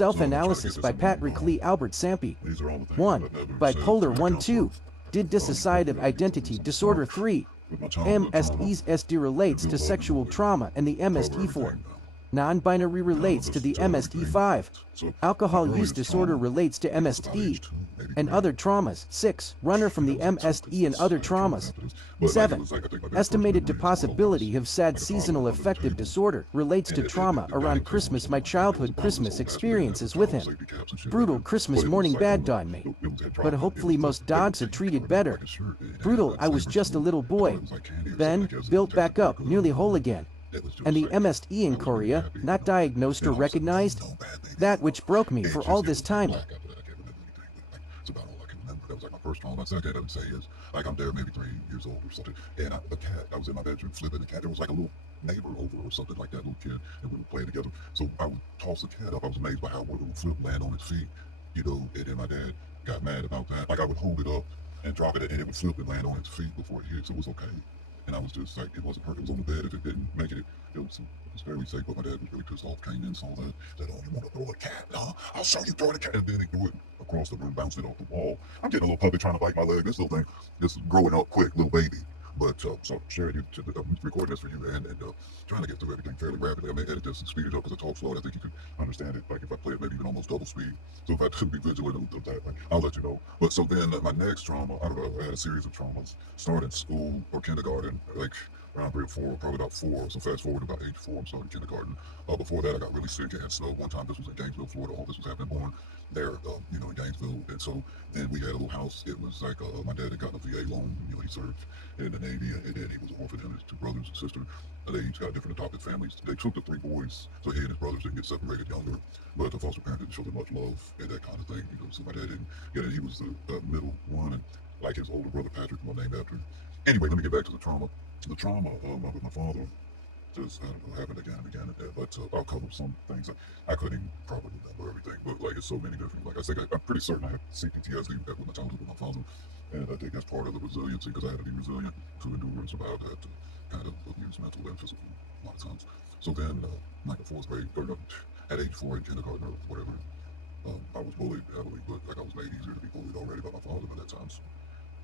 Self-analysis by Patrick Lee Albert Sampi. 1. Bipolar 1-2. Did dissociative identity disorder 3. MSTSD relates to sexual trauma and the MST4. Non-binary relates to the MST5. Alcohol use disorder relates to MST and other traumas. 6. Runner from the MST and other traumas. 7. Estimated to possibility of sad seasonal affective disorder relates to trauma around Christmas. My childhood Christmas experiences with him. Brutal Christmas morning bad dog me. But hopefully most dogs are treated better. Brutal, I was just a little boy. Then, built back up, nearly whole again. And the MST in Korea, not diagnosed or recognized? That which broke me for all this time. That's about all I can remember. That was like my first trauma. My second, I would say, is like I'm there maybe 3 years old or something. And the cat, I was in my bedroom flipping the cat. There was like a little neighbor over or something like that, little kid, and we were playing together. So I would toss the cat up. I was amazed by how one would flip, land on its feet, you know, and then my dad got mad about that. Like I would hold it up and drop it, and it would flip and land on its feet before it hit, so it was okay. And I was just like, it wasn't hurt. It was on the bed. If it didn't make it, it was very safe. But my dad was really pissed off, came in, saw that, said, "Oh, you want to throw a cat? Huh? I'll show you throwing a cat." And then he threw it across the room, bounced it off the wall. I'm getting a little puppy trying to bite my leg. This little thing is growing up quick, little baby. But so sharing you, recording this for you, and trying to get through everything fairly rapidly. I may edit this and speed it up because I talk slow. I think you could understand it. Like if I play it maybe even almost double speed. So if I should be vigilant of that, like, I'll let you know. But so then my next trauma, I don't know, I had a series of traumas. Started school or kindergarten, like around 3 or 4, probably about 4. So fast forward to about age 4, I'm starting kindergarten. Before that, I got really sick. I had snow one time. This was in Gainesville, Florida. All this was happening born there, you know, in Gainesville. And so then we had a little house. It was like my dad had gotten a VA loan. You know, he served in the Navy, and then he was an orphan. Him and his 2 brothers and sister. They each got different adopted families. They took the 3 boys, so he and his brothers didn't get separated younger. But the foster parent didn't show them much love and that kind of thing. You know, so my dad didn't get it. He was the middle one, and like his older brother Patrick, who I named after. Anyway, let me get back to the trauma. The trauma with my father just, I don't know, happened again and again. But I'll cover some things. I couldn't even probably remember everything, but like it's so many different. Like I think I'm pretty certain I have CPTSD with my childhood with my father, and I think that's part of the resiliency because I had to be resilient to endure and survive that kind of abuse, mental and physical, a lot of times. So then, like the 4th grade, or at age 4 in kindergarten or whatever, I was bullied heavily, but like I was made easier to be bullied already by my father by that time. So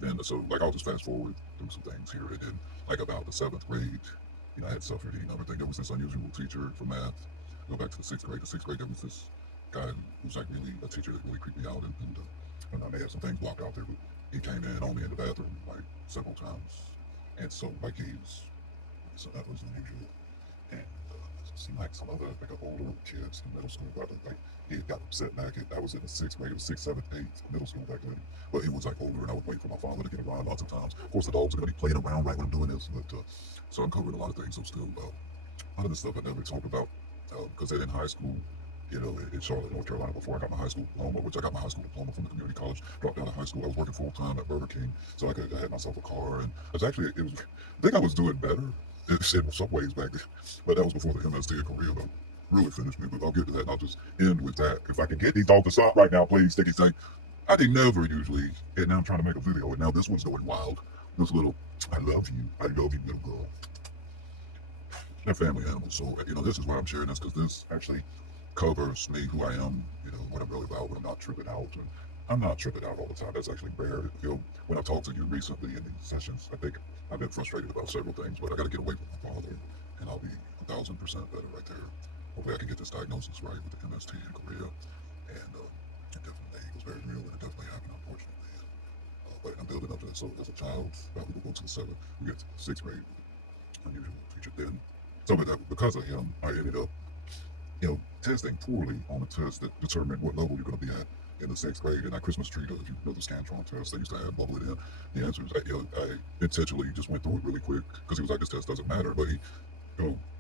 then, so like I'll just fast forward through some things here, and then like about the 7th grade, you know, I had suffered another thing. There was this unusual teacher for math. Go back to the 6th grade. The 6th grade, there was this guy who was like really a teacher that really creeped me out, and I may have some things blocked out there, but he came in on me in the bathroom like several times, and so like so that was unusual. And it seemed like some other like older kids in middle school, but like he got upset back. I was in the 6th grade, it was 6th, 7th, 8th, middle school back then. But he was like older, and I would wait for my father to get around lots of times. Of course, the dogs are going to be playing around right when I'm doing this, but so I'm covering a lot of things. So still, a lot of the stuff I never talked about because then in high school, you know, in Charlotte, North Carolina, before I got my high school diploma, which I got my high school diploma from the community college, dropped out of high school. I was working full time at Burger King, so I had myself a car, and I think I was doing better in some ways back then, but that was before the MST in Korea though really finished me. But I'll get to that, and I'll just end with that. If I can get these dogs to stop right now, please, Sticky Thing. I did never usually, and now I'm trying to make a video, and now this one's going wild. This little, I love you, little girl. They're family animals, so you know this is why I'm sharing this, because this actually covers me, who I am, you know, what I'm really about, when I'm not tripping out. And I'm not tripping out all the time. That's actually rare. You know, when I've talked to you recently in these sessions, I think I've been frustrated about several things, but I got to get away from my father, and I'll be 1,000% better right there. Hopefully I can get this diagnosis right with the MST in Korea, and it definitely was very real, and it definitely happened, unfortunately. But I'm building up to it. So as a child, we will go to the 7th, we get to the 6th grade, unusual teacher then. So because of him, I ended up, you know, testing poorly on a test that determined what level you're going to be at in the 6th grade. And that Christmas tree, if you know the Scantron test, they used to have bubble it in the answers. I intentionally just went through it really quick because he was like, this test doesn't matter. But he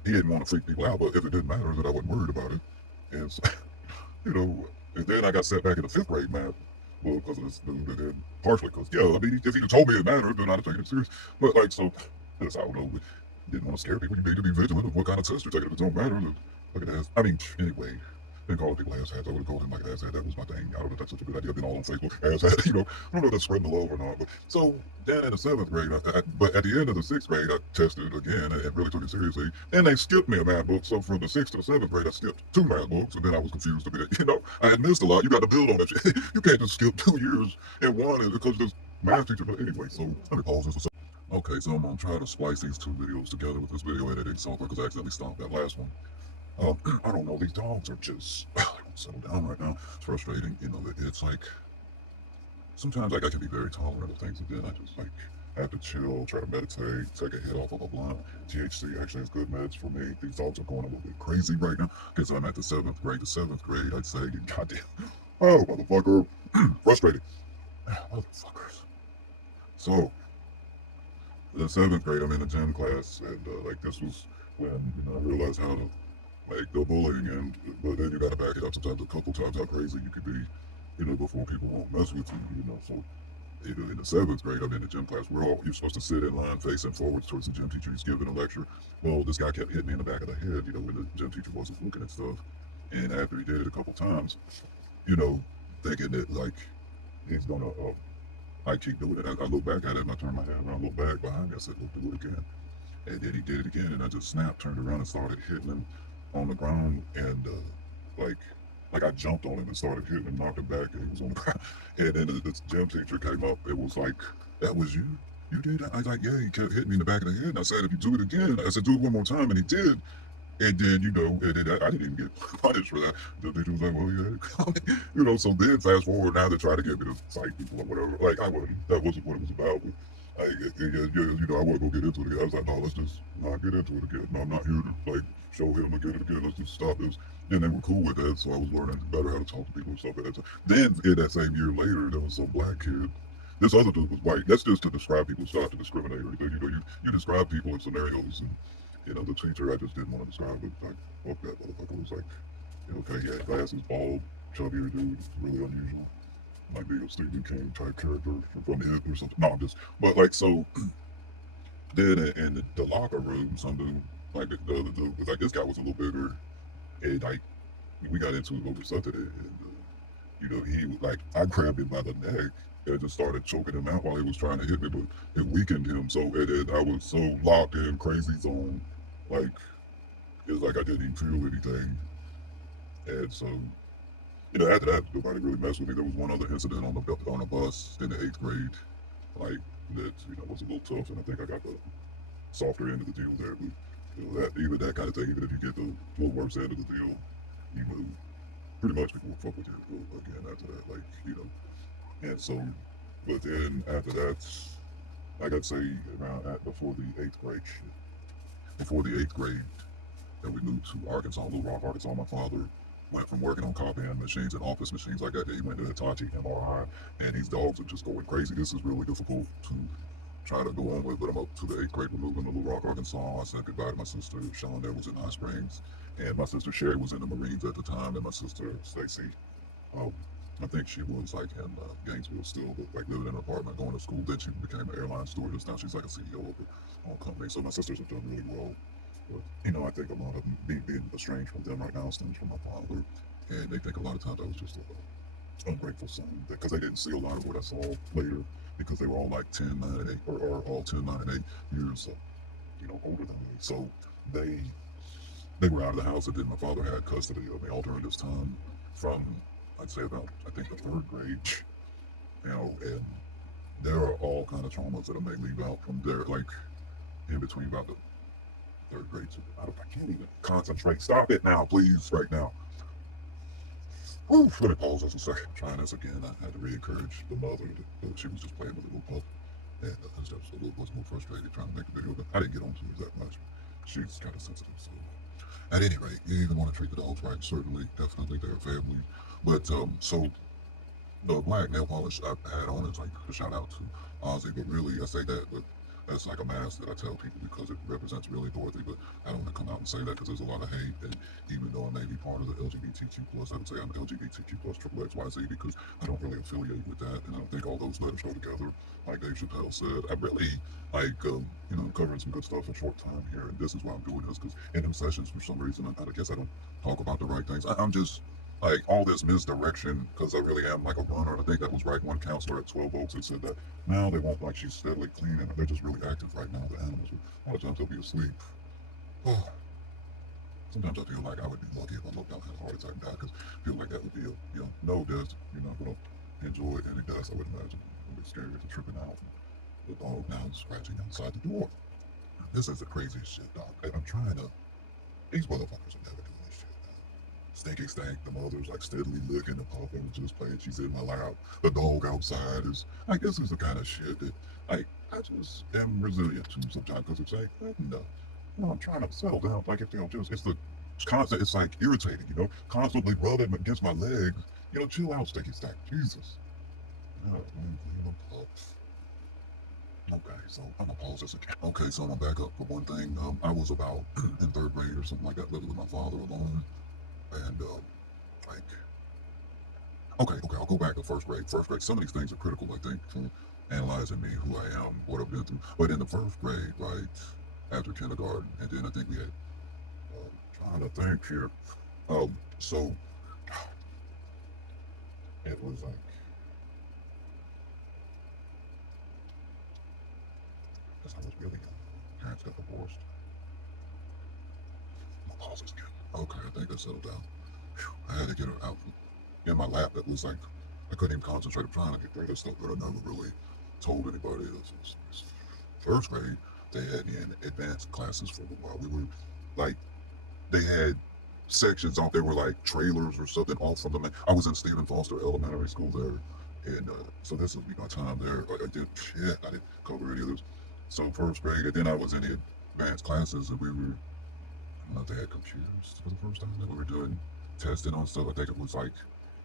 didn't want to freak people out. But if it didn't matter, then I wasn't worried about it. And so, you know, and then I got set back in the 5th grade math. Well, because of this dude, and then partially because, I mean, if he told me it mattered, then I'd have taken it serious. But like, so, I don't know. Didn't want to scare people. You need to be vigilant of what kind of test you're taking. If it don't matter, then look at that. I mean, anyway, been calling people asshats. I would have called him like an asshat. That was my thing. I don't know if that's such a good idea. I've been all on Facebook, asshat. I don't know if that's spreading the love or not. But so then in the 7th grade, but at the end of the 6th grade, I tested again and really took it seriously. And they skipped me a math book. So from the 6th to the 7th grade, I skipped 2 math books, and then I was confused a bit. I had missed a lot. You got to build on it. You can't just skip 2 years in one because this math teacher. But anyway, so let me pause this for a second. Okay, so I'm gonna try to splice these 2 videos together with this video editing software because I accidentally stopped that last one. I don't know. These dogs are just they won't settle down right now. It's frustrating. It's like sometimes like I can be very tolerant of things, and then I just like have to chill, try to meditate, take a hit off of a blunt. THC actually is good meds for me. These dogs are going a little bit crazy right now because I'm at the 7th grade. The 7th grade, I'd say, goddamn, oh motherfucker, frustrated, motherfuckers. So the 7th grade, I'm in a gym class, and like this was when I realized how to like the bullying, but then you got to back it up sometimes a couple times how crazy you could be, before people won't mess with you. So in the 7th grade, I'm in the gym class. You're supposed to sit in line facing forwards towards the gym teacher. He's giving a lecture. Well, this guy kept hitting me in the back of the head, when the gym teacher wasn't looking at stuff. And after he did it a couple times, thinking that like he's gonna I keep doing it. I look back at it and I turn my head around, look back behind me. I said, look, do it again. And then he did it again, and I just snapped, turned around, and started hitting him on the ground, and like I jumped on him and started hitting him, knocked him back, and he was on the ground. And then this gym teacher came up. It was like, that was you? You did that? I was like, yeah. He kept hitting me in the back of the head. And I said, if you do it again, I said, do it one more time, and he did. And then, and then I didn't even get punished for that. The teacher was like, well, yeah. So then fast forward, now they're trying to get me to fight people or whatever. Like, that wasn't what it was about. But I wasn't going to get into it again. I was like, no, let's just not get into it again. No, I'm not here to, like, show him to get it again. Let's just stop this. And they were cool with that, so I was learning better how to talk to people and stuff like that. Then, in that same year later, there was some black kid. This other dude was white. That's just to describe people, so not to discriminate or anything. You describe people in scenarios, and the teacher, I just didn't want to describe it. Like, fuck that motherfucker. Was like, okay, he had glasses, bald, chubbier dude, really unusual. Might be a Stephen King type character from it or something. No, I'm just, but like, so then in the locker room, some dude, like the other dude, was like, this guy was a little bigger, and like, we got into it over something, and he was like, I grabbed him by the neck and just started choking him out while he was trying to hit me, but it weakened him. So, and I was so locked in, crazy zone, like, it was like I didn't even feel anything. And so, after that, nobody really messed with me. There was one other incident on a bus in the 8th grade, like, that, was a little tough, and I think I got the softer end of the deal there. But, even that kind of thing, even if you get the little worse end of the deal, pretty much people will fuck with you again after that, like, And so, but then after that, like I'd say around before the 8th grade, then we moved to Arkansas, Little Rock, Arkansas. My father went from working on copying machines and office machines like that. He went to Hitachi MRI, and these dogs are just going crazy. This is really difficult to try to go on with, but I'm up to the 8th grade. We're moving to Little Rock, Arkansas. I said goodbye to my sister, Sean, that was in Hot Springs, and my sister Sherry was in the Marines at the time, and my sister Stacy, I think she was like in Gainesville still, but like living in an apartment, going to school. Then she became an airline stewardess. Now she's like a CEO of her own company. So my sisters have done really well. But, I think a lot of me being estranged from them right now stems from my father. And they think a lot of times I was just an ungrateful son because they didn't see a lot of what I saw later because they were all like 10, 9, and 8, or all 10, 9, and 8 years, older than me. So they were out of the house, and then my father had custody of me all during this time from, I'd say about, I think, the 3rd grade, and there are all kind of traumas that I may leave out from there, like in between about the 3rd grade. I can't even concentrate. Stop it now, please, right now. Whew, let me pause this a second. Trying this again. I had to re-encourage the mother. She was just playing with the little pup, and I was just a little more frustrated trying to make the video, but I didn't get on to her that much. She's kind of sensitive, so. At any rate, you even want to treat the dogs right. Certainly, definitely, they're family. But, so, the black nail polish I had on is like a shout out to Ozzy, but really, I say that, but that's like a mask that I tell people because it represents really Dorothy, but I don't want to come out and say that because there's a lot of hate, and even though I may be part of the LGBTQ+, I would say I'm LGBTQ+, triple XYZ, because I don't really affiliate with that, and I don't think all those letters go together, like Dave Chappelle said. I really, like, I'm covering some good stuff in short time here, and this is why I'm doing this, because in them sessions, for some reason, I guess I don't talk about the right things. I'm just like all this misdirection because I really am like a runner. I think that was right. One counselor at 12 Oaks had said that now they won't like she's steadily cleaning. They're just really active right now. The animals, a lot of times they'll be asleep. Oh, sometimes I feel like I would be lucky if I looked out and had a heart attack and died because I feel like that would be a no death. You're not gonna enjoy any death. I would imagine. It would be scary if you're tripping out. The dog now scratching outside the door. This is the craziest shit, dog. And I'm trying to. These motherfuckers are never doing this shit. Stinky Stank, the mother's like steadily licking the pup and just playing. She's in my lap. The dog outside is like this is the kind of shit that like I just am resilient to sometimes because it's like I'm trying to settle down. Like if just it's the constant. It's like irritating, constantly rubbing against my legs. Chill out, Stinky Stank. Jesus. Oh, man, pups. Okay, so I'm gonna pause this again. Okay, so I'm gonna back up for one thing. I was about in third grade or something like that, living with my father alone, and like okay, I'll go back to first grade. First grade, some of these things are critical, I think, for analyzing me, who I am, what I've been through. But in the first grade, right after kindergarten, and then I think we had, trying to think here. So it was like, because I was really young. Parents got divorced. I'm gonna pause this again. Okay, I think I settled down. Whew, I had to get her out in my lap. That was like, I couldn't even concentrate. I'm trying to get through this stuff, but I never really told anybody. First grade, they had me in advanced classes for a while. We were like, they had sections off. There were like trailers or something off from them. I was in Stephen Foster Elementary School there, and so this would be my time there. I did shit. I didn't cover any of this. So first grade, and then I was in the advanced classes, and we were. I don't know if they had computers for the first time that we were doing testing on stuff. I think it was like,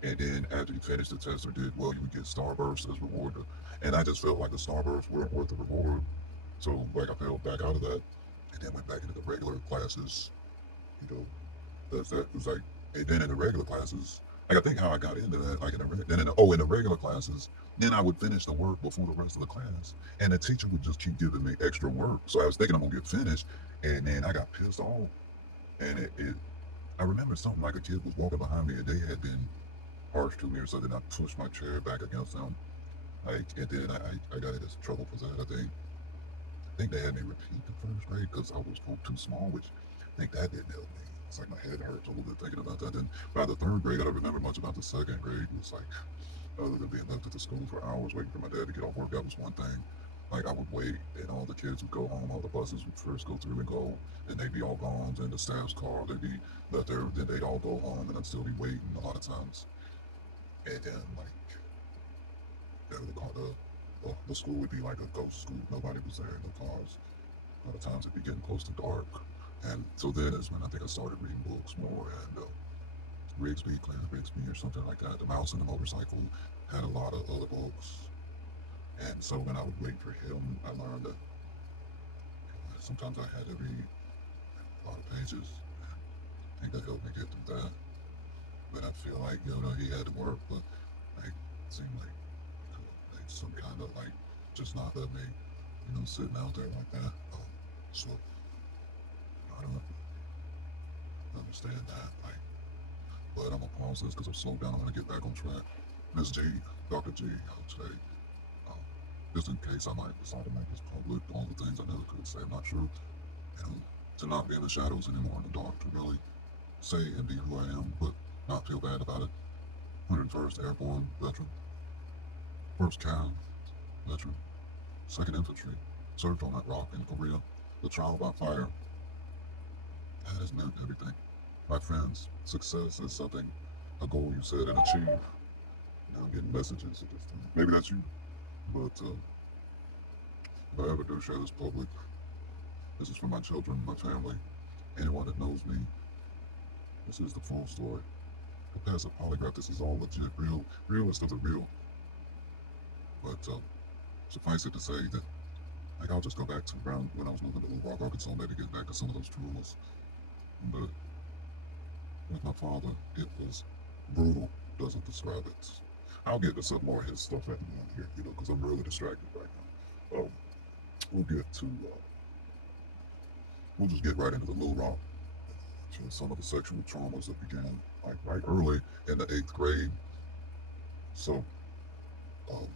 and then after you finished the test or did well, you would get Starburst as reward. And I just felt like the Starburst weren't worth the reward. So like I fell back out of that, and then went back into the regular classes. You know, that was like, and then in the regular classes, like I think how I got into that, like in the regular classes, then I would finish the work before the rest of the class, and the teacher would just keep giving me extra work. So I was thinking I'm gonna get finished, and then I got pissed off, and I remember something like a kid was walking behind me, and they had been harsh to me or something. I pushed my chair back against them, like, and then I got into trouble for that. I think they had me repeat the first grade because I was too small, which I think that didn't help me. It's like my head hurts a little bit thinking about that. Then by the third grade, I don't remember much about the second grade. It was like, other than being left at the school for hours waiting for my dad to get off work, that was one thing. Like I would wait, and all the kids would go home. All the buses would first go through and go, and they'd be all gone. Then the staff's car, they'd be left there. Then they'd all go home, and I'd still be waiting a lot of times. And then like, the school would be like a ghost school. Nobody was there, no cars. A lot of times it'd be getting close to dark. And so then is when I think I started reading books more. And Clarence Rigsby, or something like that. The Mouse and the Motorcycle had a lot of other books. And so when I would wait for him, I learned that sometimes I had to read a lot of pages. I think that helped me get through that. But I feel like, he had to work, but like, it seemed like some kind of like, just not let me, sitting out there like that. So I don't understand that. Like, but I'm gonna pause this because I'm slowed down. I'm gonna get back on track. Miss G, Dr. G, I would say, um, just in case I might decide to make this public, all the things I never could say, I'm not sure, to not be in the shadows anymore in the dark, to really say and be who I am, but not feel bad about it. 101st Airborne veteran, 1st Cav veteran, 2nd Infantry, served on that rock in Korea, the trial by fire. That has meant everything. My friends, success is something, a goal you set and achieve. Now I'm getting messages at this time. Maybe that's you, but if I ever do share this public, this is for my children, my family, anyone that knows me. This is the full story. The passive polygraph, this is all legit, realist of the real. But suffice it to say that, like, I'll just go back to around when I was moving to Little Rock, Arkansas, maybe get back to some of those traumas. But with my father, it was brutal. Doesn't describe it. I'll get to some more of his stuff at the end here, because I'm really distracted right now. We'll get to, we'll just get right into the Little Rock, to some of the sexual traumas that began like right early in the 8th grade. So um,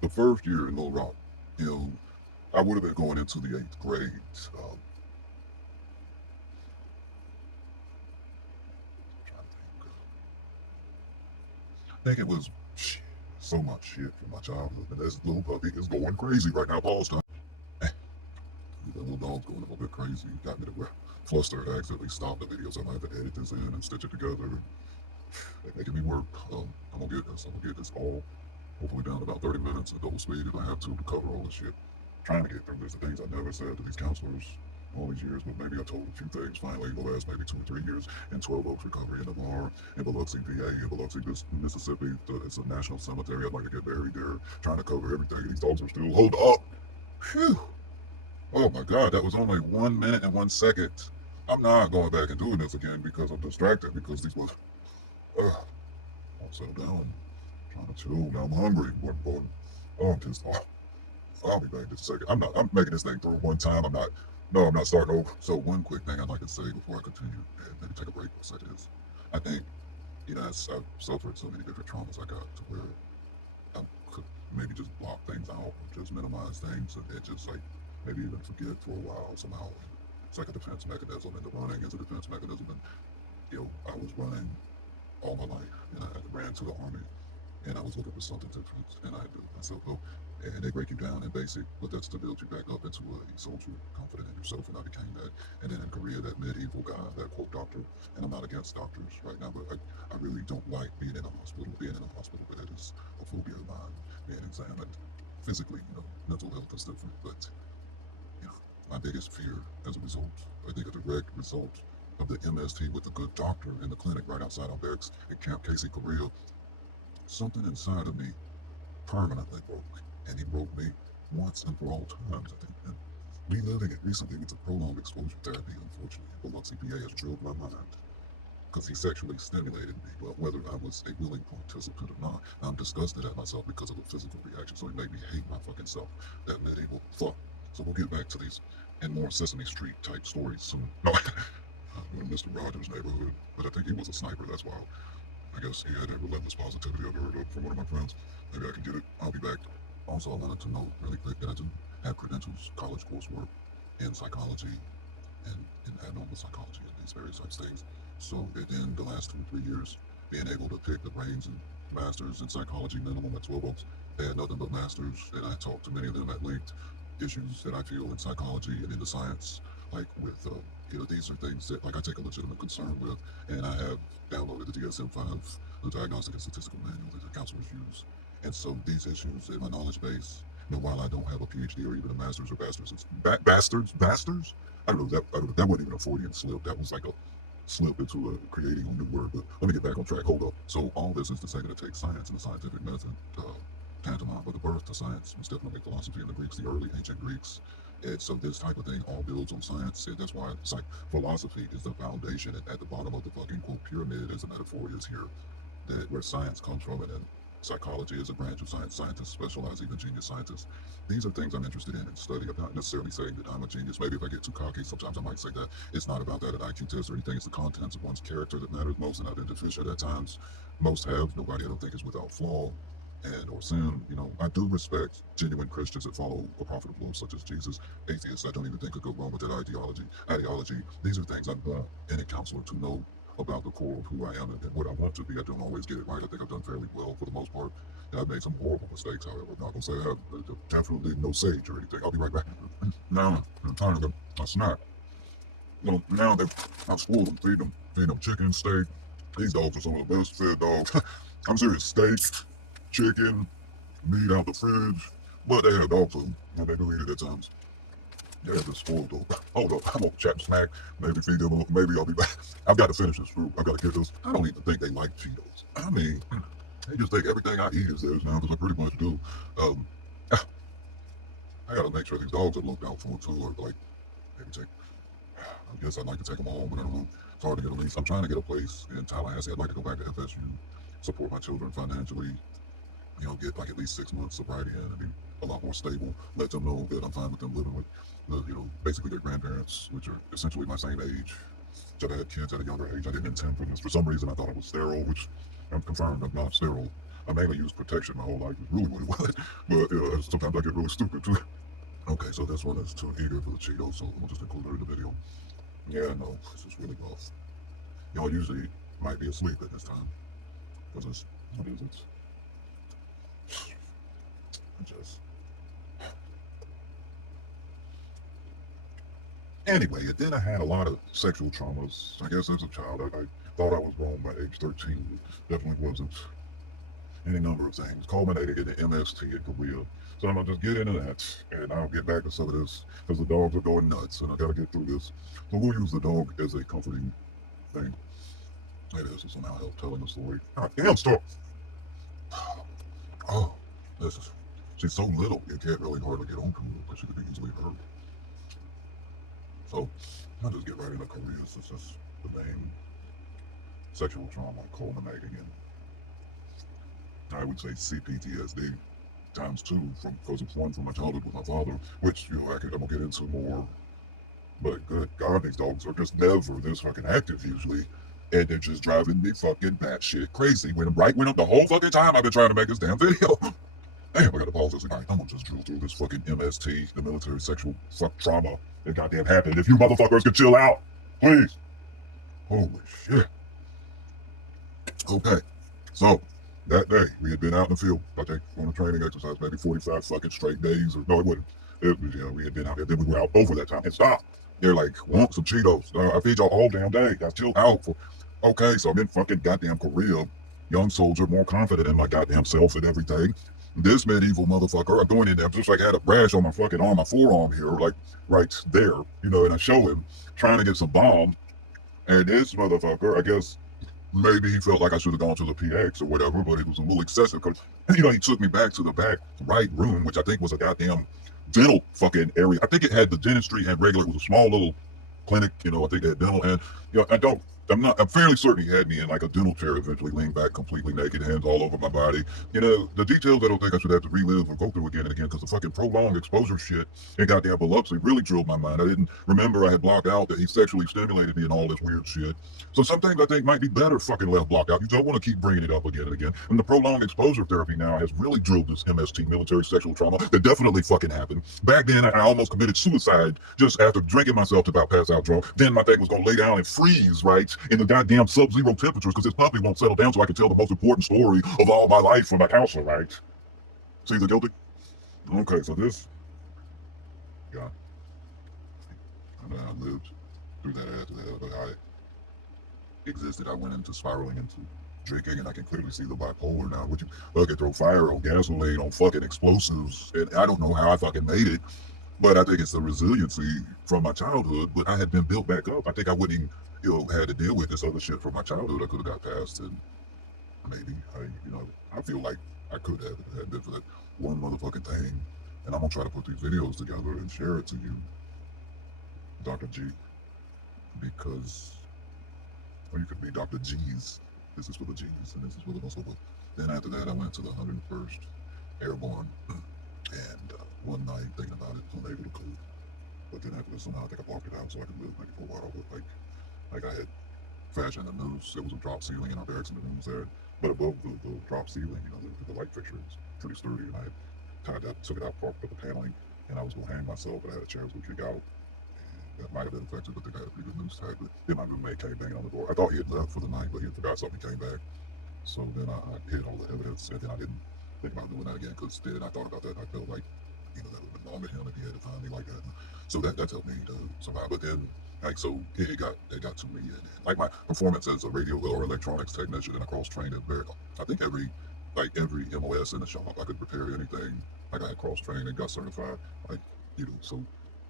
the first year in Little Rock, you know, I would have been going into the 8th grade. Um, trying to think. I think it was shit, so much shit from my childhood. And this little puppy is going crazy right now. Pause time. The little dog's going a little bit crazy. Got me to where flustered. I accidentally stopped the video, so I'm gonna have to edit this in and stitch it together. They're making me work. I'm gonna get this. I'm gonna get this all hopefully down to about 30 minutes at double speed if I have to cover all this shit. Trying to get through this. The things I never said to these counselors all these years, but maybe I told a few things finally in the last maybe 2 or 3 years in 12 Oaks Recovery in Navarre, in Biloxi, VA, in Biloxi, Mississippi. It's a national cemetery. I'd like to get buried there. Trying to cover everything. These dogs are still hold up. Phew. Oh my God, that was only 1 minute and 1 second. I'm not going back and doing this again because I'm distracted because these was. I'll settle down. Trying to chill. Now I'm hungry. Oh, I'm pissed off. I'll be back in just a second. I'm making this thing through one time. I'm not starting over. So one quick thing I'd like to say before I continue and maybe take a break for a second is, I think, I've suffered so many different traumas I got to where I could maybe just block things out, just minimize things, and just like maybe even forget for a while somehow. It's like a defense mechanism, and the running is a defense mechanism. And I was running all my life, and I ran to the army, and I was looking for something different, and I do myself go, and they break you down in basic, but that's to build you back up into a soldier, confident in yourself, and I became that. And then in Korea, that medieval guy, that quote doctor, and I'm not against doctors right now, but I really don't like being in a hospital. Being in a hospital bed is a phobia of mine. Being examined physically, mental health is different, but my biggest fear as a result, I think a direct result of the MST with the good doctor in the clinic right outside our barracks in Camp Casey, Korea, something inside of me permanently broke. And he broke me once and for all times, I think. And reliving it recently with the prolonged exposure therapy, unfortunately, Biloxi, PA, has drilled my mind. Because he sexually stimulated me, well, whether I was a willing participant or not. I'm disgusted at myself because of a physical reaction, so he made me hate my fucking self. That medieval fuck. So we'll get back to these and more Sesame Street type stories soon. No, in Mr. Rogers' neighborhood, but I think he was a sniper, that's why. I guess he had that relentless positivity I've heard of from one of my friends. Maybe I can get it. I'll be back. Also, I wanted to note really quick that I do have credentials, college coursework in psychology and in abnormal psychology and these various types of things. So in the last 2 or 3 years, being able to pick the brains and masters in psychology minimum at 12 Oaks, they had nothing but masters, and I talked to many of them at length. Issues that I feel in psychology and in the science, like with these are things that like I take a legitimate concern with, and I have downloaded the DSM-5, the Diagnostic and Statistical Manual that the counselors use. And so these issues in my knowledge base, while I don't have a PhD or even a master's or bastards, bastards, I don't know that wasn't even a Freudian slip. That was like a slip into creating a new word. But let me get back on track. Hold up. So all this is to say that it takes science and the scientific method. Tantamount, but the birth to science was definitely philosophy in the Greeks, the early ancient Greeks. And so this type of thing all builds on science, and that's why it's like philosophy is the foundation, and at the bottom of the fucking quote pyramid, as a metaphor is here, that where science comes from, and then psychology is a branch of science. Scientists specialize, even genius scientists. These are things I'm interested in and study. I'm not necessarily saying that I'm a genius. Maybe if I get too cocky, sometimes I might say that. It's not about that, an IQ test or anything. It's the contents of one's character that matters most, and I've been deficient at times. Most have. Nobody I don't think is without flaw and or sin. I do respect genuine Christians that follow a prophet of love such as Jesus. Atheists I don't even think could go wrong with that ideology. These are things I want any counselor to know about the core of who I am and what I want to be. I don't always get it right. I think I've done fairly well for the most part. I've made some horrible mistakes, however. I'm not going to say I have definitely no sage or anything. I'll be right back. Now, I'm tired of a snack. Now I've schooled them, feed them chicken, steak. These dogs are some of the best fed dogs. I'm serious, steak, chicken, meat out the fridge, but they have dog food, and they do eat it at times. They're just spoiled though. Hold up, I'm gonna chat smack, maybe feed them a little, maybe I'll be back. I've got to finish this fruit. I've got to get this. I don't even think they like Cheetos. I mean, they just think everything I eat is theirs now, because I pretty much do. I gotta make sure these dogs are looked out for too, or like, maybe I guess I'd like to take them home, but I don't know. It's hard to get a lease. I'm trying to get a place in Tallahassee. I'd like to go back to FSU, support my children financially, get like at least 6 months sobriety in and be a lot more stable. Let them know that I'm fine with them living with, basically their grandparents, which are essentially my same age. I've had kids at a younger age. I didn't intend for this. For some reason, I thought it was sterile, which I'm confirmed I'm not sterile. I mainly used protection my whole life, is really what it was. But sometimes I get really stupid too. Okay, so this one is too eager for the Cheetos, so we'll just include her in the video. Yeah, no, this is really rough. Y'all usually might be asleep at this time. Because it's, what is it? Just. Anyway, and then I had a lot of sexual traumas. I guess as a child, I thought I was grown by age 13. Definitely wasn't. Any number of things, culminating in the MST in Korea. So I'm gonna just get into that, and I'll get back to some of this, because the dogs are going nuts, and I gotta get through this. So we'll use the dog as a comforting thing. Maybe this will somehow help telling the story. God damn, stop! Oh, this is, she's so little, you can't really hardly get on to her, but she could be easily hurt. So, I'll just get right into Korea, since that's the main sexual trauma culminating in, I would say, CPTSD times 2, because it's one from my childhood with my father, which, I'm gonna get into more. But good God, these dogs are just never this fucking active usually, and they're just driving me fucking batshit crazy. When the whole fucking time I've been trying to make this damn video. Damn, I gotta pause this. Alright, I'm gonna just drill through this fucking MST, the military sexual trauma that goddamn happened. If you motherfuckers could chill out, please. Holy shit. Okay, so that day we had been out in the field, I think, on a training exercise, maybe 45 fucking straight days, or no, it wouldn't. It was, we had been out there, then we were out over that time, and stop. They're like, want some Cheetos? I feed y'all all damn day. I chill out for. Okay, so I'm in fucking goddamn Korea, young soldier, more confident in my goddamn self and everything. This medieval motherfucker, I'm going in there, just like I had a rash on my fucking arm, my forearm here, like right there, and I show him trying to get some bomb, and this motherfucker, I guess maybe he felt like I should have gone to the PX or whatever, but it was a little excessive because, he took me back to the back right room, which I think was a goddamn dental fucking area. I think it had the dentistry and regular, it was a small little clinic, I think they had dental, and, I'm fairly certain he had me in like a dental chair eventually, laying back completely naked, hands all over my body. The details I don't think I should have to relive or go through again and again, because the fucking prolonged exposure shit and goddamn Biloxi really drilled my mind. I didn't remember I had blocked out that he sexually stimulated me and all this weird shit. So some things I think might be better fucking left blocked out. You don't want to keep bringing it up again and again. And the prolonged exposure therapy now has really drilled this MST, military sexual trauma, that definitely fucking happened. Back then, I almost committed suicide just after drinking myself to about pass out drunk. Then my thing was going to lay down and freeze, right, in the goddamn sub-zero temperatures, because this puppy won't settle down so I can tell the most important story of all my life for my counselor, right? See the guilty? Okay, so this, God, I lived through that after that, but I existed. I went into spiraling into drinking, and I can clearly see the bipolar now. Which I can throw fire on gasoline, on fucking explosives, and I don't know how I fucking made it, but I think it's the resiliency from my childhood. But I had been built back up. I think I wouldn't even, had to deal with this other shit from my childhood. I could have got past, and maybe I feel like I could have, if it had been for that one motherfucking thing. And I'm gonna try to put these videos together and share it to you, Dr. G, because, or you could be Dr. G's. This is for the G's, and this is for the muscle. But then after that, I went to the 101st Airborne, and one night thinking about it, unable to cope. But then after that, somehow I think I blocked it out so I could live maybe for a while. But like I had fashioned a noose. There was a drop ceiling in our barracks in the rooms there, but above the drop ceiling, the light fixture was pretty sturdy, and I had tied that, took it out, parked up the paneling, and I was going to hang myself, but I had a chair I was going to kick out. That might have been effective, but I think I had a pretty good noose tied. But then my roommate came banging on the door. I thought he had left for the night, but he had forgot something. He came back. So then I hid all the evidence, and then I didn't think about doing that again, because then I thought about that, and I felt like, that would have been wrong to him if he had to find me like that. So that helped me to survive. But then, so it got to me, and like my performance as a radio or electronics technician, and I cross-trained at I think every MOS in the shop, I could repair anything. Like I had cross-trained and got certified, so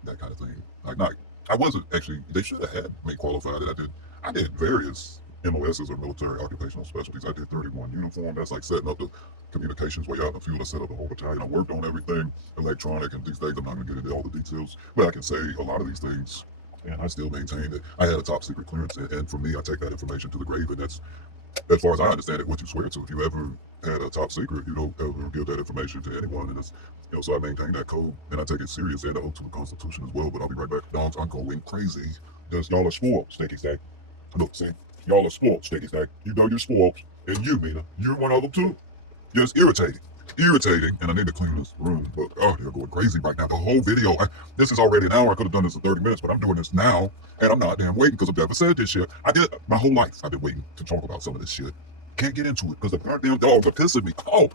that kind of thing. I wasn't actually, they should have had me qualified. I did various MOSs, or military occupational specialties. I did 31 uniform. That's like setting up the communications way out in the field. I set up the whole battalion. I worked on everything electronic, and these things, I'm not going to get into all the details, but I can say a lot of these things, and I still maintain that I had a top secret clearance, and for me, I take that information to the grave, and that's, as far as I understand it, what you swear to. If you ever had a top secret, you don't ever give that information to anyone, and it's, so I maintain that code, and I take it serious, and I hold to the Constitution as well. But I'll be right back. Dogs, I'm going crazy. because y'all are spoiled, Sticky Stack. Look, see, y'all are spoiled, Sticky Stack. You know you're spoiled, and you, Mina, you're one of them too. Just irritating. Irritating, and I need to clean this room. But oh, they're going crazy right now. The whole video. This is already an hour. I could have done this in 30 minutes, but I'm doing this now, and I'm not damn waiting because I've never said this shit. I did my whole life. I've been waiting to talk about some of this shit. Can't get into it because the goddamn dogs are pissing me. Oh,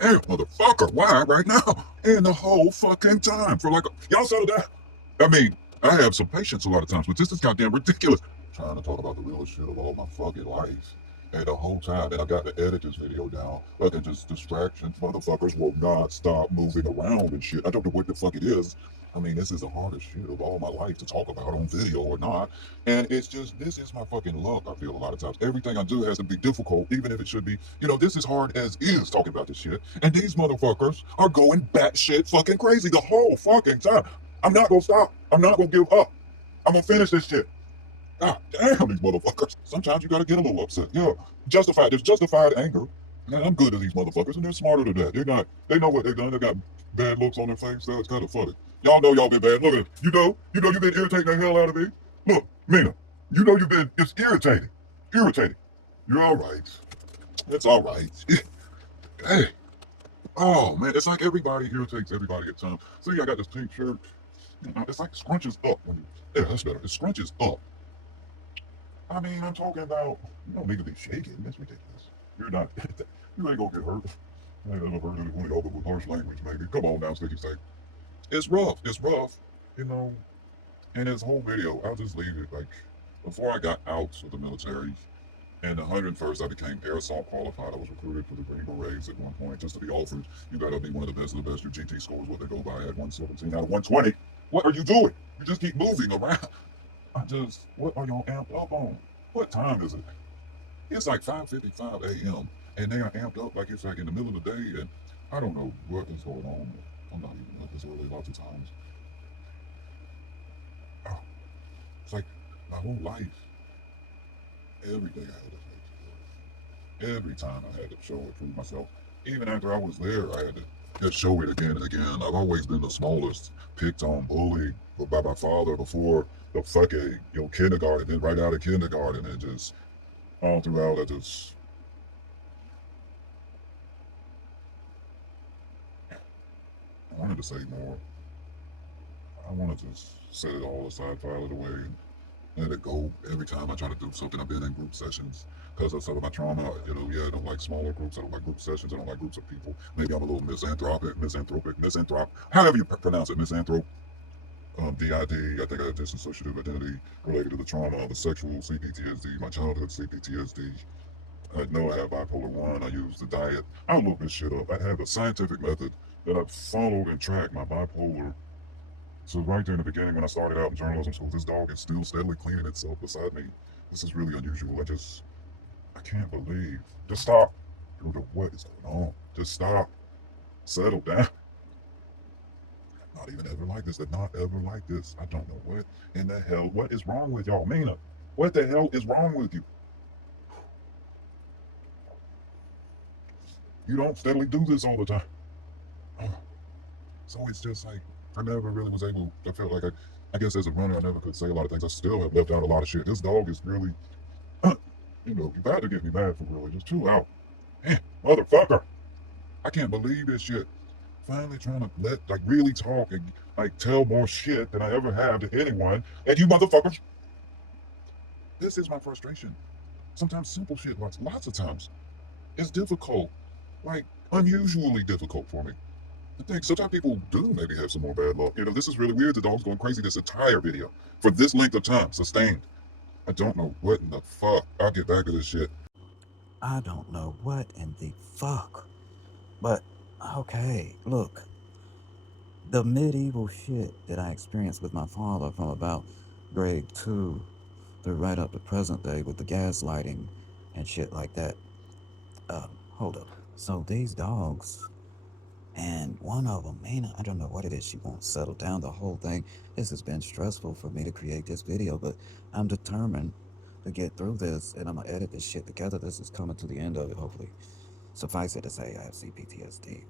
damn, motherfucker! Why right now? And the whole fucking time for like y'all settle down. I mean, I have some patience a lot of times, but this is goddamn ridiculous. Trying to talk about the realest shit of all my fucking life. And the whole time, and I got to edit this video down, but then just distractions, motherfuckers will not stop moving around and shit. I don't know what the fuck it is. I mean, this is the hardest shit of all my life to talk about on video or not. And it's just, this is my fucking luck, I feel a lot of times. Everything I do has to be difficult, even if it should be, this is hard as is talking about this shit. And these motherfuckers are going batshit fucking crazy the whole fucking time. I'm not gonna stop. I'm not gonna give up. I'm gonna finish this shit. God damn, these motherfuckers. Sometimes you gotta get a little upset. Yeah, justified. There's justified anger. Man, I'm good to these motherfuckers, and they're smarter than that. They're not. They know what they've done. They got bad looks on their face. That's kind of funny. Y'all know y'all been bad. Look at it. You know you've been irritating the hell out of me. Look, Mina, you've been. It's irritating. Irritating. You're all right. It's all right. Hey. Oh man, it's like everybody irritates everybody at times. See, I got this pink shirt. It's like it scrunches up. Yeah, that's better. It scrunches up. I mean, I'm talking about, you don't need to be shaking. That's ridiculous. You're not, you ain't gonna get hurt. I ain't never heard of it over with harsh language, maybe. Come on now, Sticky Steak. It's rough. It's rough, and this whole video, I'll just leave it. Like, before I got out of the military, in the 101st, I became air assault qualified. I was recruited for the Green Berets at one point, just to be offered. You gotta be one of the best of the best. Your GT score is what they go by at 117 out of 120. What are you doing? You just keep moving around. What are y'all amped up on? What time is it? It's like 5:55 a.m. and they are amped up like it's like in the middle of the day, and I don't know what is going on. I'm not even up this early lots of times. Oh, it's like my whole life, every day I had to fight. Every time I had to show and prove myself. Even after I was there, I had to just show it again and again. I've always been the smallest, picked on, bullied by my father before the fucking kindergarten, then right out of kindergarten, and just all throughout. I wanted to say more. I wanted to just set it all aside, file it away, and let it go. Every time I try to do something, I've been in group sessions because of some of my trauma. I don't like smaller groups. I don't like group sessions. I don't like groups of people. Maybe I'm a little misanthropic, however you pronounce it, misanthrope. DID, I think I had dissociative identity related to the trauma, the sexual CPTSD, my childhood CPTSD. I know I have bipolar 1. I use the diet. I'll look this shit up. I have a scientific method that I've followed and tracked my bipolar. So right there in the beginning when I started out in journalism school, this dog is still steadily cleaning itself beside me. This is really unusual. I can't believe. Just stop. I don't know what is going on. Just stop. Settle down. Not even ever like this. They're not ever like this. I don't know what in the hell. What is wrong with y'all, Mina? What the hell is wrong with you? You don't steadily do this all the time. So it's just like I never really was able. I felt like I guess as a runner, I never could say a lot of things. I still have left out a lot of shit. This dog is really, you about to get me mad for really. Just chill out, man, motherfucker. I can't believe this shit. Finally trying to really talk and tell more shit than I ever have to anyone. And you motherfuckers, this is my frustration. Sometimes simple shit, lots of times, it's difficult, unusually difficult for me. I think sometimes people do maybe have some more bad luck. This is really weird. The dog's going crazy this entire video for this length of time, sustained. I don't know what in the fuck. I'll get back to this shit. I don't know what in the fuck. But, okay, look. The medieval shit that I experienced with my father from about grade 2 through right up to present day with the gaslighting and shit like that. Hold up. So these dogs, and one of them, man, I don't know what it is. She won't settle down. The whole thing. This has been stressful for me to create this video, but I'm determined to get through this, and I'm gonna edit this shit together. This is coming to the end of it, hopefully. Suffice it to say, I have CPTSD.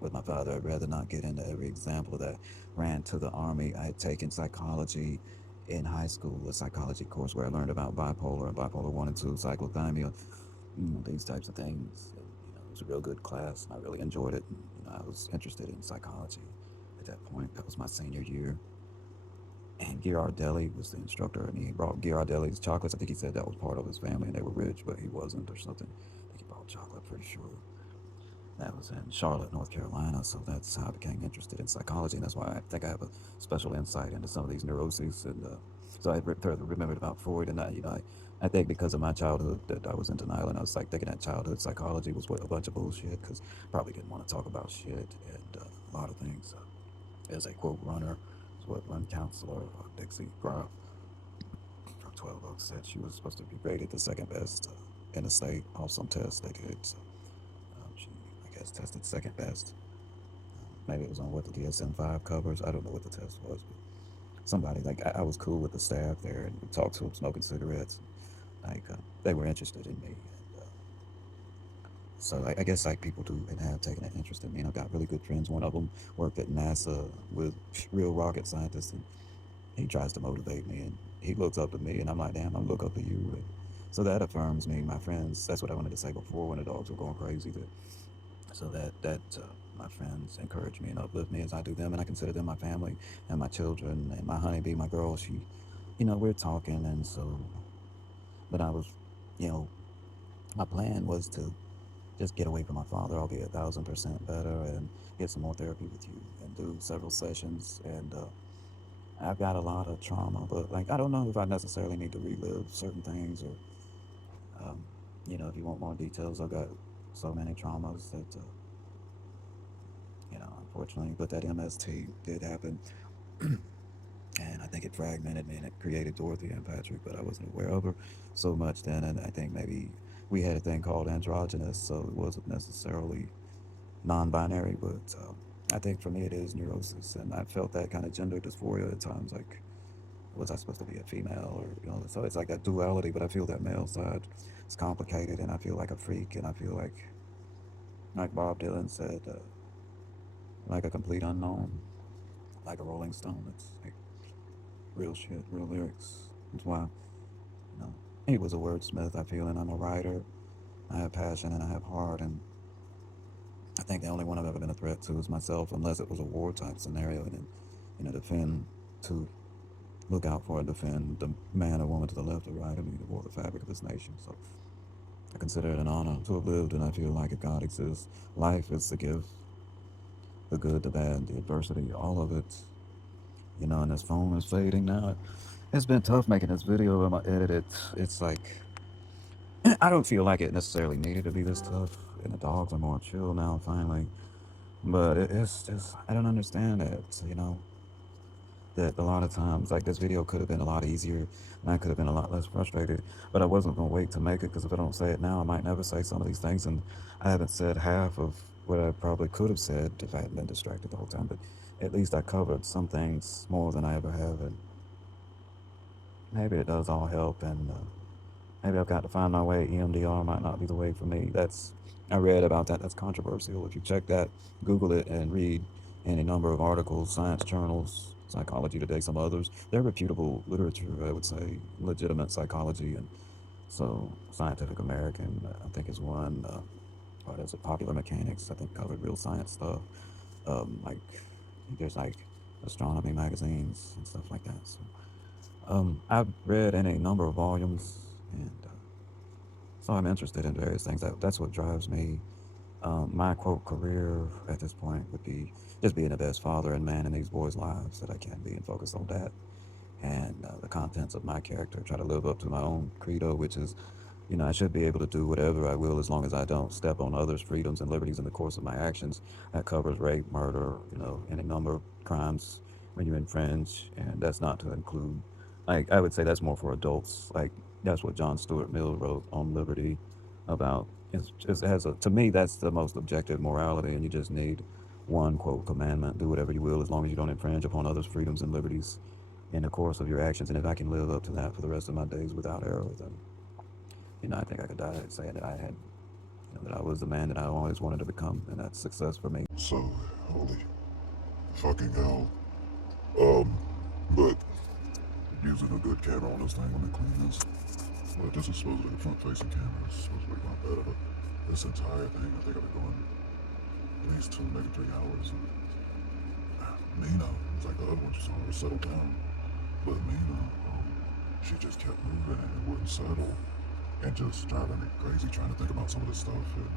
With my father, I'd rather not get into every example of that. Ran to the army. I had taken psychology in high school a psychology course where I learned about bipolar and bipolar 1 and 2, cyclothymia, these types of things. And, it was a real good class, and I really enjoyed it. And, I was interested in psychology at that point. That was my senior year. And Ghirardelli was the instructor, and he brought Ghirardelli's chocolates. I think he said that was part of his family, and they were rich, but he wasn't, or something. I think he brought chocolate, pretty sure. That was in Charlotte, North Carolina, so that's how I became interested in psychology, and that's why I think I have a special insight into some of these neuroses. And so I remembered about Freud, and I think because of my childhood that I was in denial, and I was like thinking that childhood psychology was a bunch of bullshit, because probably didn't want to talk about shit and a lot of things. As a quote runner, is what one counselor, Dixie Groff from 12 Oaks, said she was supposed to be rated the second best in the state off some tests they did. So she, I guess, tested second best. Maybe it was on what the DSM-5 covers. I don't know what the test was, but somebody, like, I was cool with the staff there, and we talked to them smoking cigarettes. Like, they were interested in me. And, so I guess like people do and have taken an interest in me. And I've got really good friends. One of them worked at NASA with real rocket scientists, and he tries to motivate me, and he looks up to me, and I'm like, damn, I look up to you. And so that affirms me. My friends, that's what I wanted to say before when the dogs were going crazy. So that my friends encourage me and uplift me as I do them, and I consider them my family and my children and my honeybee, my girl. She, we're talking, and so, but I was, you know, my plan was to just get away from my father. I'll be 1,000% better and get some more therapy with you and do several sessions. And I've got a lot of trauma, but like I don't know if I necessarily need to relive certain things or, if you want more details, I've got so many traumas that, unfortunately, but that MST did happen. And I think it fragmented me and it created Dorothy and Patrick, but I wasn't aware of her so much then. And I think maybe we had a thing called androgynous, so it wasn't necessarily non-binary, but I think for me it is neurosis, and I felt that kind of gender dysphoria at times. Like, was I supposed to be a female, or So it's like that duality, but I feel that male side is complicated, and I feel like a freak, and I feel like Bob Dylan said, like a complete unknown, like a Rolling Stone. It's like real shit, real lyrics. That's why, he was a wordsmith. I feel, and I'm a writer. I have passion and I have heart, and I think the only one I've ever been a threat to is myself, unless it was a war type scenario, and then, defend, to look out for and defend the man or woman to the left or right of me that wore the fabric of this nation. So I consider it an honor to have lived, and I feel like if God exists, life is the gift, the good, the bad, the adversity, all of it. And this phone is fading now. It's been tough making this video. I'm gonna edit it. It's like I don't feel like it necessarily needed to be this tough, and the dogs are more chill now finally. But it's just I don't understand it. That a lot of times, like, this video could have been a lot easier, and I could have been a lot less frustrated. But I wasn't gonna wait to make it, because if I don't say it now, I might never say some of these things, and I haven't said half of what I probably could have said if I hadn't been distracted the whole time. But at least I covered some things more than I ever have, and maybe it does all help. And maybe I've got to find my way. EMDR might not be the way for me. I read about that. That's controversial. If you check that, Google it, and read any number of articles, science journals, Psychology Today, some others, they're reputable literature, I would say, legitimate psychology. And so Scientific American, I think, is one. What is it? Popular Mechanics, I think, covered real science stuff. Like, there's like astronomy magazines and stuff like that. So I've read any number of volumes, and so I'm interested in various things. That's what drives me. My quote career at this point would be just being the best father and man in these boys' lives that I can be, and focus on that. And the contents of my character, try to live up to my own credo, which is, I should be able to do whatever I will as long as I don't step on others' freedoms and liberties in the course of my actions. That covers rape, murder, any number of crimes when you infringe, and that's not to include, like, I would say that's more for adults. Like, that's what John Stuart Mill wrote on liberty about. To me, that's the most objective morality, and you just need one quote commandment: do whatever you will as long as you don't infringe upon others' freedoms and liberties in the course of your actions. And if I can live up to that for the rest of my days without error, then I think I could die saying that I had, that I was the man that I always wanted to become, and that's success for me. So, holy fucking hell. But using a good camera on this thing when they clean this. But this is supposedly the front-facing camera. It's supposedly a lot better, but this entire thing, I think I've been going at least 2, maybe 3 hours. And Nina, it's like the other one, she saw her settle down. But Nina, she just kept moving and it wouldn't settle. And just driving me crazy trying to think about some of this stuff. And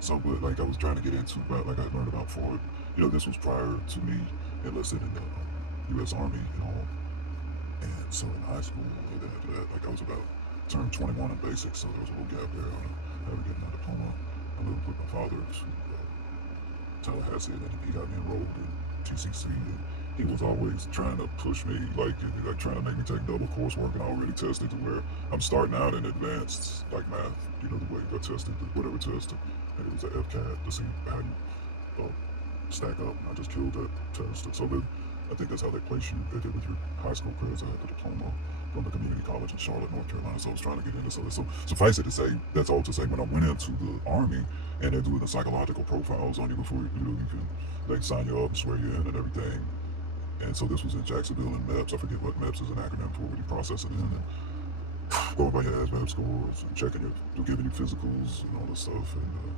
so, but like I was trying to get into, but like I learned about Ford. You know, this was prior to me enlisted in the U.S. Army and all. And so in high school, after that, like I was about turned 21 in basics, so there was a little gap there. I was getting my diploma. I lived with my father to Tallahassee, and then he got me enrolled in TCC. And he was always trying to push me, like trying to make me take double coursework, and I already tested to where I'm starting out in advanced, like math. You know, the way I tested, whatever test, and it was an FCAT to see if I hadn't stack up. I just killed that test, and so then I think that's how they place you with your high school credits. I had the diploma from the community college in Charlotte, North Carolina, so I was trying to get into something. So suffice it to say, that's all to say, when I went into the Army and they're doing the psychological profiles on you before you can, they sign you up and swear you in and everything. And so this was in Jacksonville and MEPS. I forget what MEPS is an acronym for, but you process it in and going by your ASVAB scores and checking giving you physicals and all this stuff. And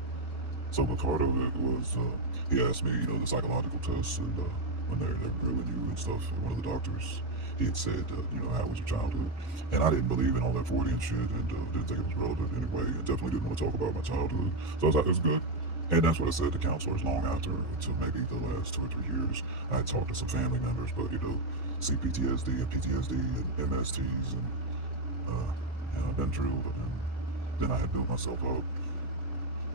so the part of it was, he asked me, the psychological tests, and when they're grilling you and stuff, one of the doctors, he had said, how was your childhood? And I didn't believe in all that Freudian shit, and didn't think it was relevant anyway, and definitely didn't want to talk about my childhood. So I was like, it was good. And that's what I said to counselors long after, until maybe the last 2 or 3 years. I had talked to some family members, but CPTSD and PTSD and MSTs, and I've been drilled, and then I had built myself up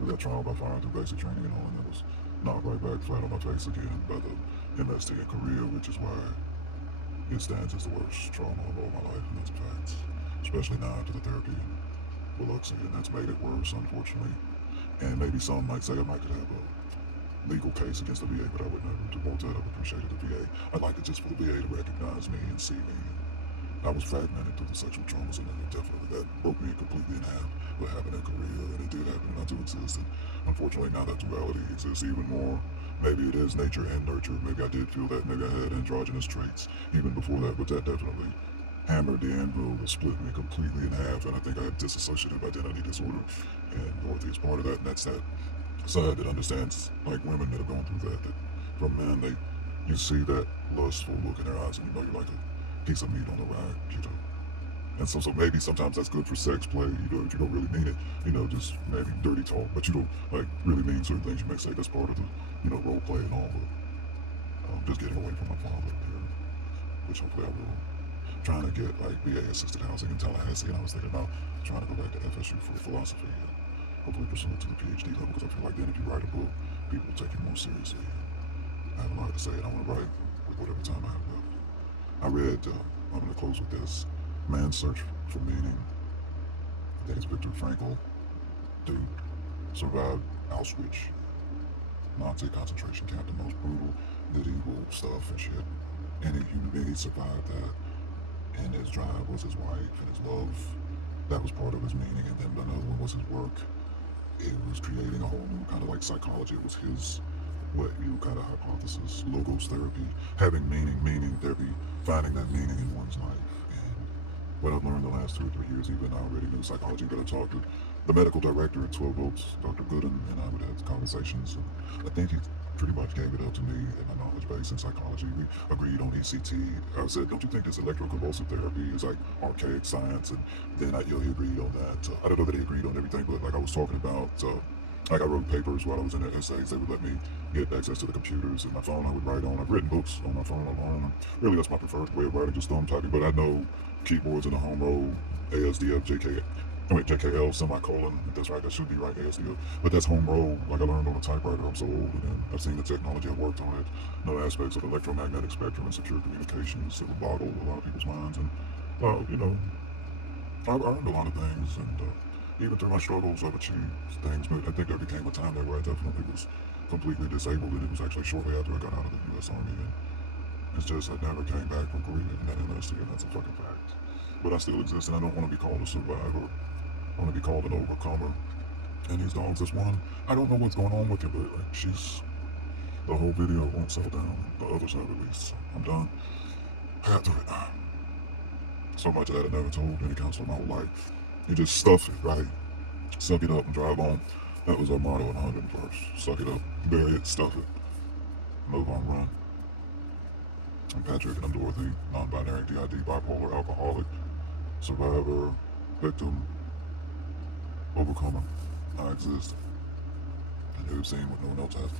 with that trial by fire through basic training and all, and it was knocked right back flat on my face again by the MST in Korea, which is why it stands as the worst trauma of all my life, and that's a fact. Especially now after the therapy and Biloxi, and that's made it worse, unfortunately. And maybe some might say I might could have a legal case against the VA, but I would never want that. I would appreciate the VA. I'd like it just for the VA to recognize me and see me. I was fragmented through the sexual traumas, and definitely that broke me completely in half. What happened in Korea, and it did happen, and I do exist. And unfortunately, now that duality exists even more. Maybe it is nature and nurture. Maybe I did feel that. Maybe I had androgynous traits even before that, but that definitely hammered the anvil and split me completely in half. And I think I had dissociative identity disorder, and Dorothy is part of that. And that's that side that understands, like women that have gone through that. That from men, you see that lustful look in their eyes, and you're like a piece of meat on the rack, And so maybe sometimes that's good for sex play, if you don't really mean it, just maybe dirty talk, but you don't really mean certain things you may say. That's part of the, role play and all, but just getting away from my father here, which hopefully I will. Trying to get VA assisted housing in Tallahassee, and I was thinking about trying to go back to FSU for philosophy and hopefully pursue it to the PhD level, because I feel like then if you write a book, people will take you more seriously. I have a lot to say, and I want to write with whatever time I have left. I read, I'm going to close with this, Man's Search for Meaning. I think it's Viktor Frankl. Dude survived Auschwitz, Nazi concentration camp, the most brutal, medieval stuff and shit. Any human being survived that. And his drive was his wife and his love. That was part of his meaning. And then another one was his work. It was creating a whole new kind of psychology. It was his, kind of hypothesis, logos therapy, having meaning therapy, finding that meaning in one's life. What I've learned the last 2 or 3 years, even I already knew psychology, but I talked to the medical director at 12 Oaks, Dr. Gooden, and I would have conversations. And I think he pretty much gave it up to me and my knowledge base in psychology. We agreed on ECT. I said, don't you think this electroconvulsive therapy is archaic science? And then he agreed on that. I don't know that he agreed on everything, but I was talking about, I wrote papers while I was in their essays. They would let me get access to the computers and my phone. I would write on. I've written books on my phone alone. And really, that's my preferred way of writing, just thumb typing. But I know keyboards in the home row, ASDF, JKL, semicolon. If that's right, that should be right, ASDF. But that's home row. I learned on a typewriter. I'm so old, and I've seen the technology. I've worked on it. No aspects of electromagnetic spectrum and secure communications that would boggle a lot of people's minds. And I've earned a lot of things, and even through my struggles, I've achieved things. But I think there became a time there where I definitely was completely disabled, and it was actually shortly after I got out of the U.S. Army. And it's just I never came back from Korea and that MST, and that's a fucking fact. But I still exist, and I don't want to be called a survivor. I want to be called an overcomer. And these dogs, this one, I don't know what's going on with her, but she's, the whole video won't settle down. The others have at least. I'm done. Had through it. So much that I never told any counselor in my whole life. You just stuff it, right? Suck it up and drive on. That was our motto in 101st. Suck it up, bury it, stuff it, move on, run. I'm Patrick and I'm Dorothy, non-binary, DID, bipolar, alcoholic, survivor, victim, overcomer. I exist. And you've seen what no one else has.